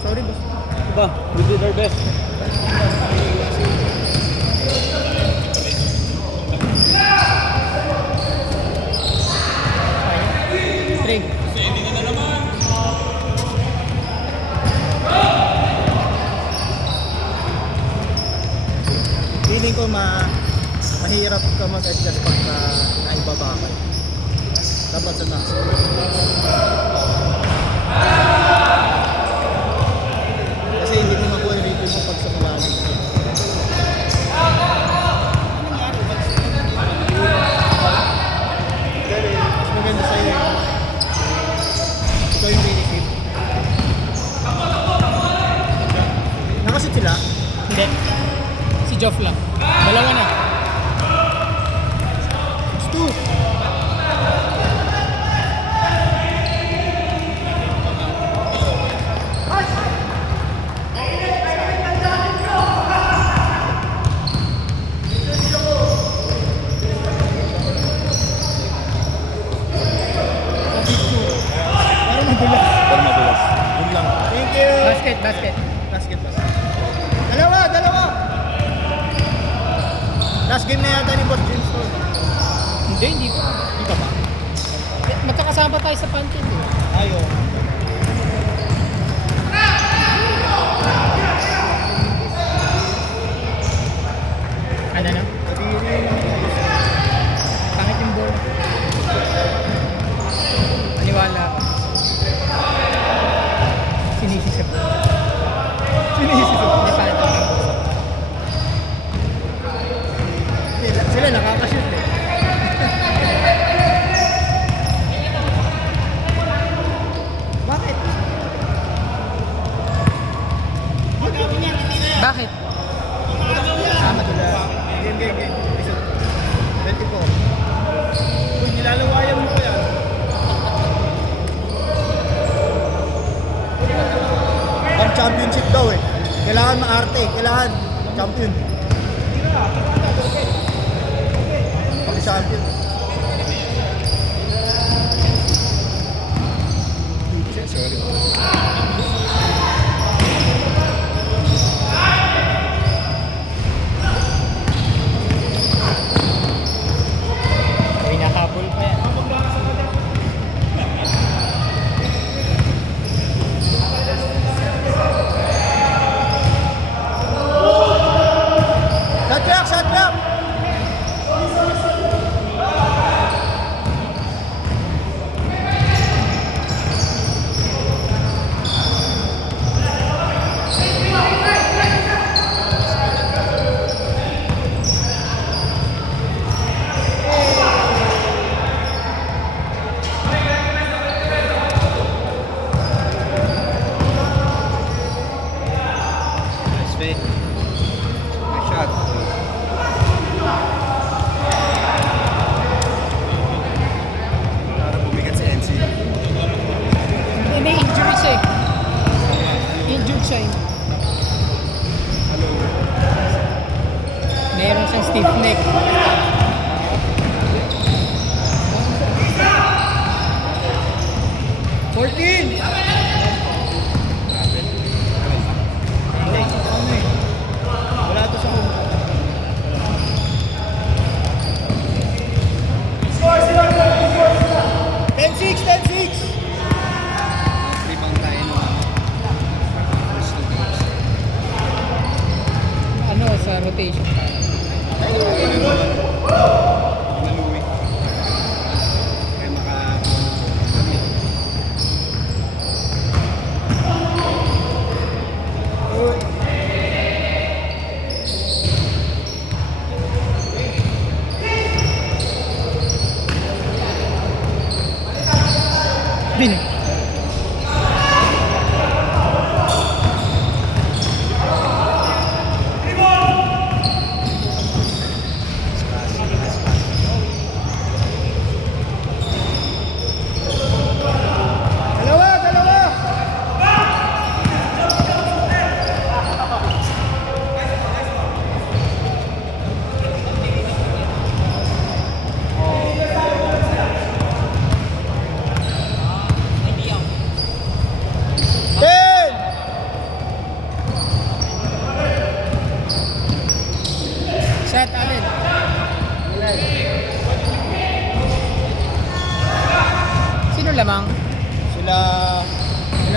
Sorry, boss. Diba? We did our best. Three. Feeling ko mahirap ka mag-adjust pagka naibaba ka. Dapat sa taas. Kasi hindi mo makuha yung rhythm mo pag sa malalim. Mas maganda sa'yo eh. Ikaw yung receive. Nakashoot sila? Hindi. Si Joff lang. Dalawa na. It's two. Parang madulas. Pero madulas. Yun lang. Thank you. Basket. Basket. Dalawa. Last game na yata ni Boss James to. Hindi pa. Di pa ba? Magkakasama tayo sa pantin. Ayaw. Ano na? Pangit yung ball. Paniwala ako. Sinisisip. Hindi pangit ang ball. Sila nakakashoot eh. Bakit? Bakit? Madulas. Game. 24. Uy, nilalawayan mo ko yan. Pang championship daw eh. Kailangan maarte. Kailangan champion. Pang champion. Sorry. May nakabol pa yan. Shot clock! May injury siya eh. Injured siya eh. Meron siyang stiff neck. Wala to sa home. Score! 10-6! Rebound tayo ng first two games. Ano sa rotation. Naluwi. Kaya Bin.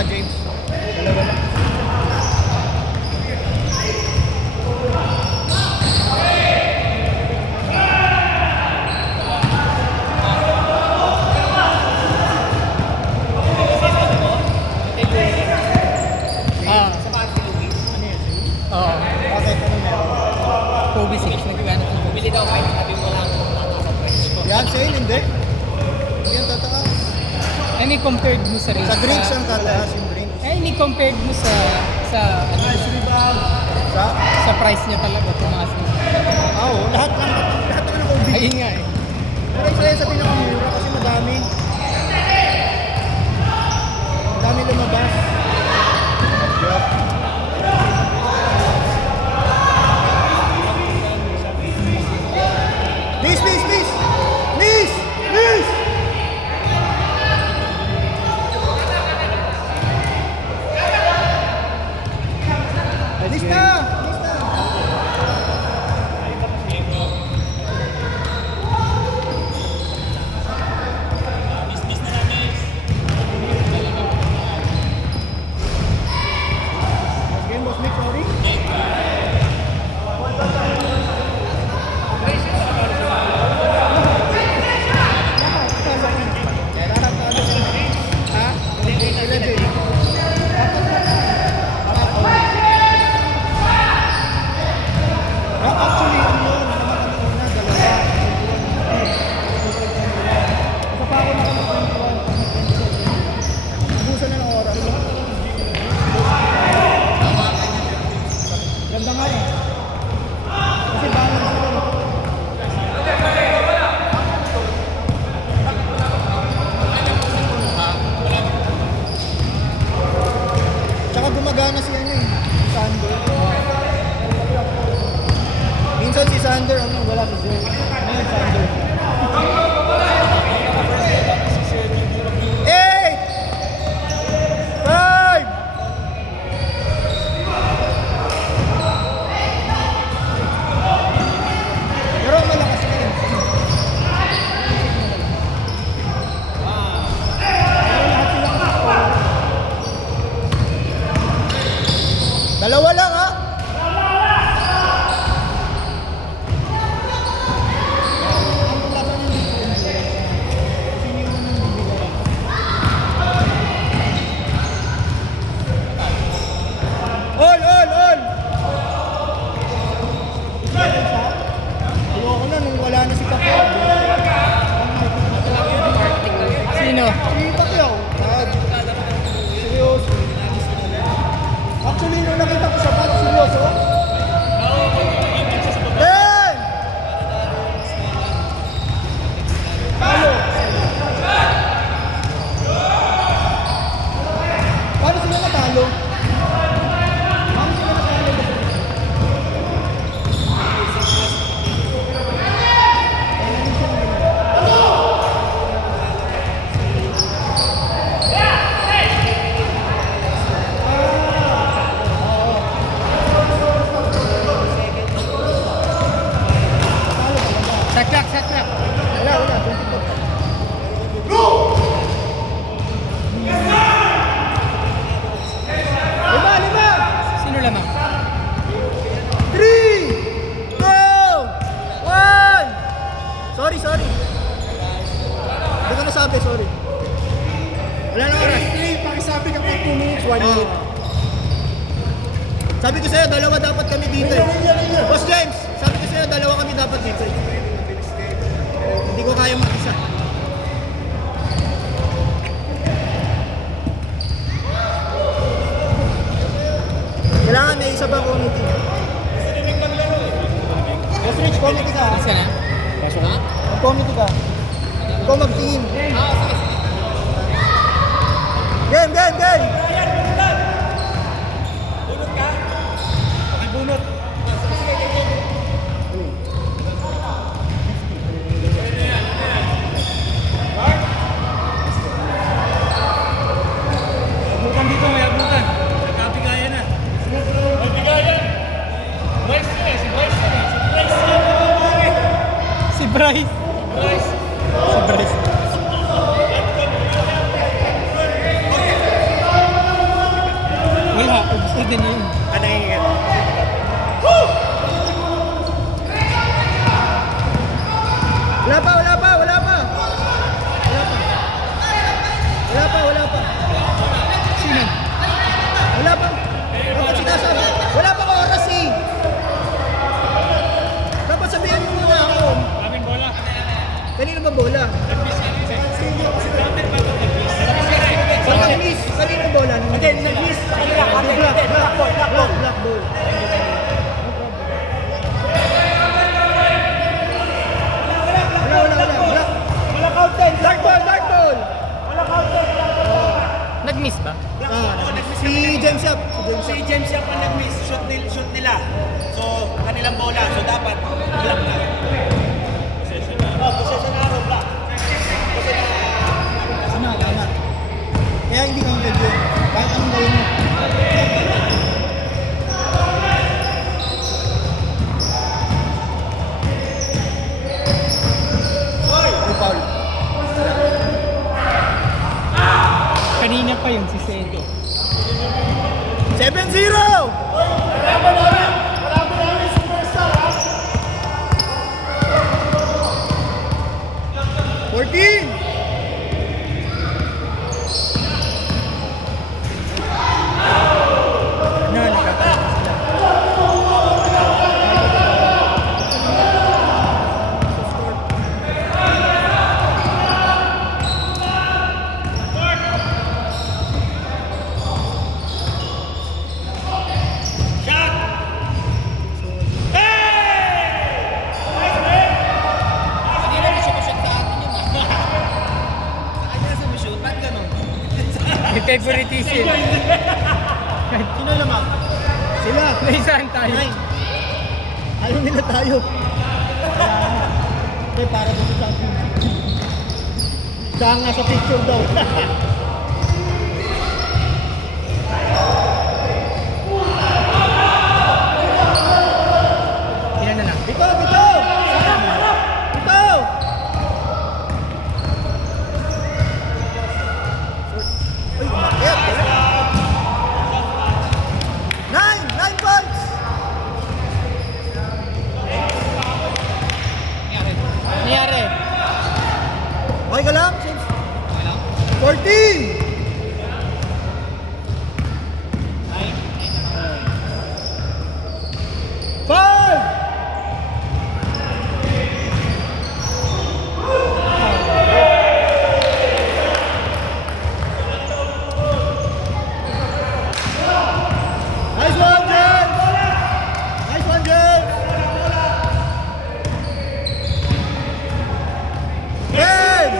na, James. Dalawa na. Ah. Oo. Bakit? Ano meron? Kobe 6. Nagkagana ng Kobe. Bumili daw kahit sabi mo lang tataas ang presyo. Yan, sale, hindi. Hindi yan tataas. Any compared mo sa Sa drinks ang tataas yung drinks. Any compared mo sa Sa? sa price niya talaga tumaas na. Oo, lahat naman ng COVID. Ayun nga eh. Pero isa yan sa pinakamura kasi madami. Madami lumabas. Yup. Miss! Miss! Miss! Miss! Miss! Miss na! Miss na! Game boss Nick, sorry. Ha? Actually, ano yun? Dalawa. Isa pa ako nakapag-21. Ubusan na ng oras. Ganda nga eh. Kasi balance ko. Tsaka gumagana si ano eh, Sander. Minsan si Sander, ano, wala si Joe. Ano yung Sander? 8! 5! Pero malakas na yun. Dalawa lang ha? All! Ayoko na nung wala na si Kapo. Sino? Si Pacquiao. Seryoso. Actually, nung nakita ko siya, parang seryoso. Ben! Talo. Paano sila natalo? Paano sila natalo? Set clock. Wala. 24. Lima! Sino lamang? 3, 2, 1! Sorry. Hindi ko nasabi, sorry. Wala na oras. Pakisabi ka po 2 minutes, 1 minute. Sabi ko sa'yo, dalawa dapat kami dito eh. Boss James, sabi ko sa'yo, dalawa kami dapat dito eh. Hindi ko kaya mag-isa. Kailangan may isa ba committee? Boss Rich, committee ka. Isa na? Mag-committee ka. Ikaw mag-team. Game! Abutan dito, may abutan. Nagkabigaya na. Si Bryce. din yun. Nahihigit. Wala pa, wala pa, wala pa. Wala pa, wala pa. Sino? Wala pa. Dapat sinasabi. Wala pa oras eh. Dapat sabihin mo muna ako. Aming bola. Kanino ba bola? Sa nag-miss. Kanino bola? Hindi, nag-miss. Black ball. Wala. Wala counted. Dark ball. Nag-miss ba? Si James Yap. Si James Yap ang nag-miss, shoot nila. So, kanilang bola. So, dapat block na. Possession na araw, block. Tama. Kaya hindi counted yun. Kahit anong gawin mo. Ay, foul. Kanina pa yun si Sedo. 7-0! Fourteen! Nakakatawa sila. Kanina may shoot sa atin yun. Kanya sa shoot, ba't ganun? May favoritism. Sino lamang? Sila. Naisahan tayo. Nine. Ayaw nila tayo. Okay, para dito sa atin. Siya nga sa picture daw. Ilan na lang? Dito! Uy, umakyat. 9 points! Nangyari? Okay ka lang? 14! Five! Nice one, James! Nice one, James! 10!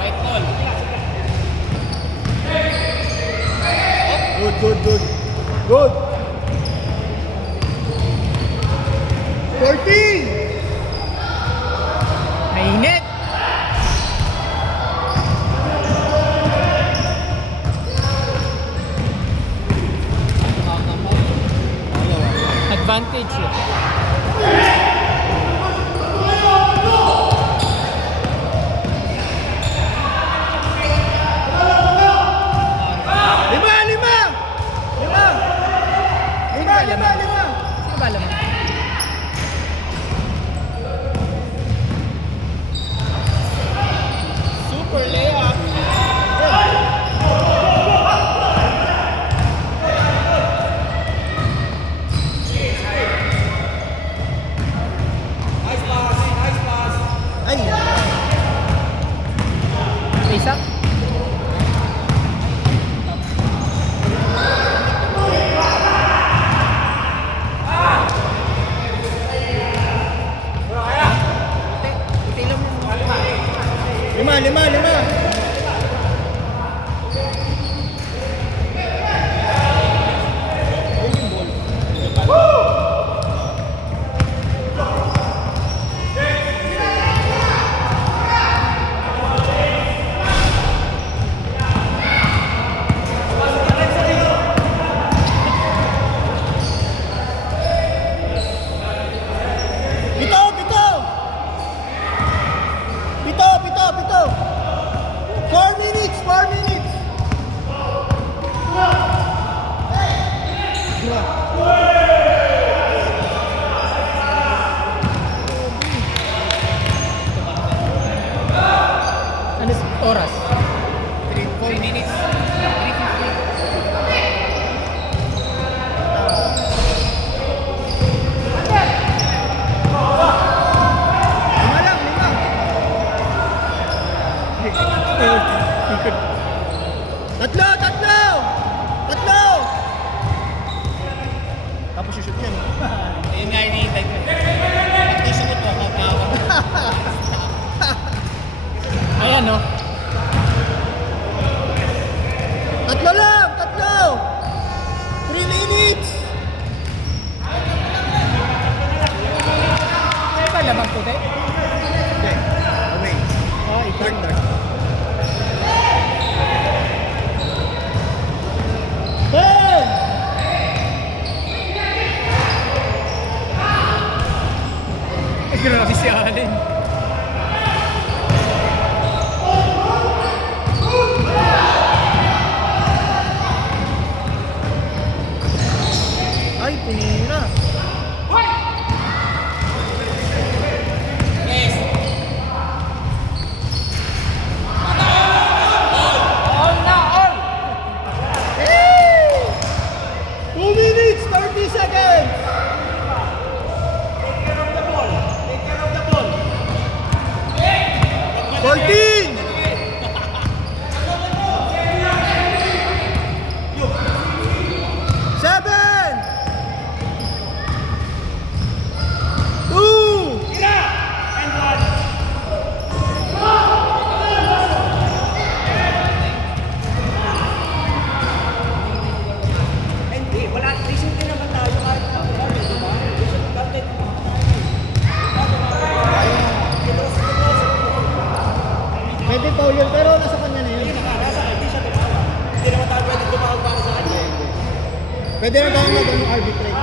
White ball. Good. 14! Mainit! Advantage eh. Lima! Sino ba laman? Super layup. Nice pass. Ay! May isa? Lima! Oras. 4 minutes. 3:50. Lima lang, lima. Tatlo, tatlo! Tatlo! Tapos shoot yan. Ayun nga hinihintay ko. Ito suot ko, kakawa. Ayan, no? Tatlo lang! Tatlo! 3 minutes! Ano ba labang puti? Okay, away. Oh, ito. Dark. Ten! Grabe si Allen. Ay, pinira. Yes. Hey! 2 minutes, 30 seconds! Take care of the ball. 14! Seven! 2! Hindi, wala. Recent din naman tayo kahit na. Di ba? Recent content. Pwede foul yun, pero nasa kanya na yun. Nasa hindi siya tumawa. Hindi naman tayo pwede tumawag para sa kanya. Pwede na tayo mag-arbitrate.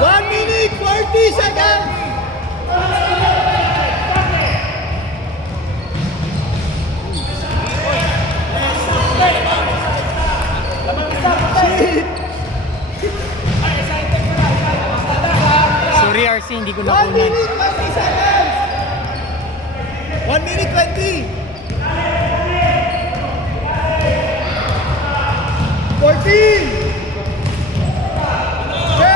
One minute, 40 seconds! Sorry, RC, hindi ko 1 nakunan. minute, 20 seconds! 1 minute, 20! 14! 10!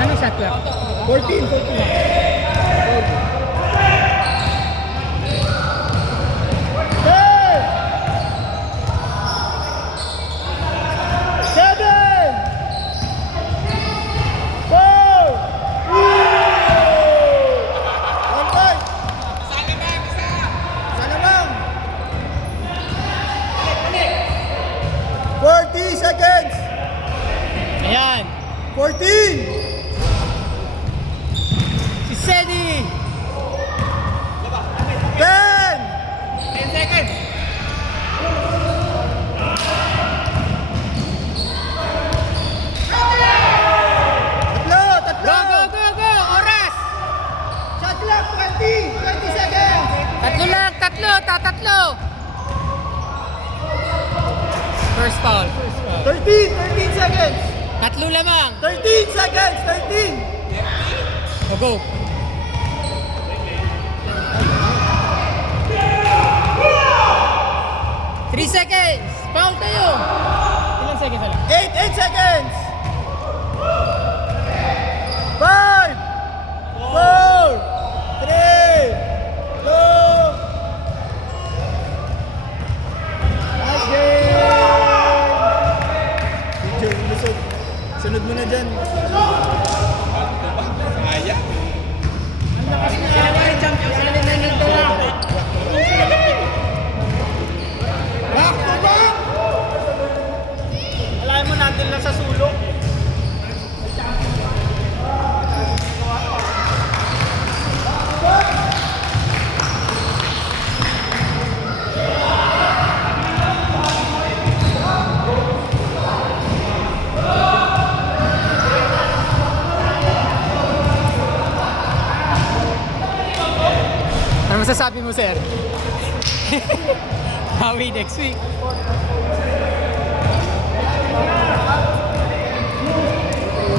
Ano shot clock? 14! 40 seconds! Ayan. 14! Si Sedi. 10! 10 seconds. Tatlo! Go! Oras! Shot clock, 20 seconds! Tatlo. First foul. 13 seconds! Tatlo lamang. 13 seconds! 13! O, go. Three seconds. Foul tayo. Ilan seconds na lang? 8 seconds! 5! 4! 3! 2! Last game! Medyo lusog. Sunod mo na dyan. Back to back! Alayin mo natin lang sa sulok. Ano masasabi mo, sir? Hawi next week.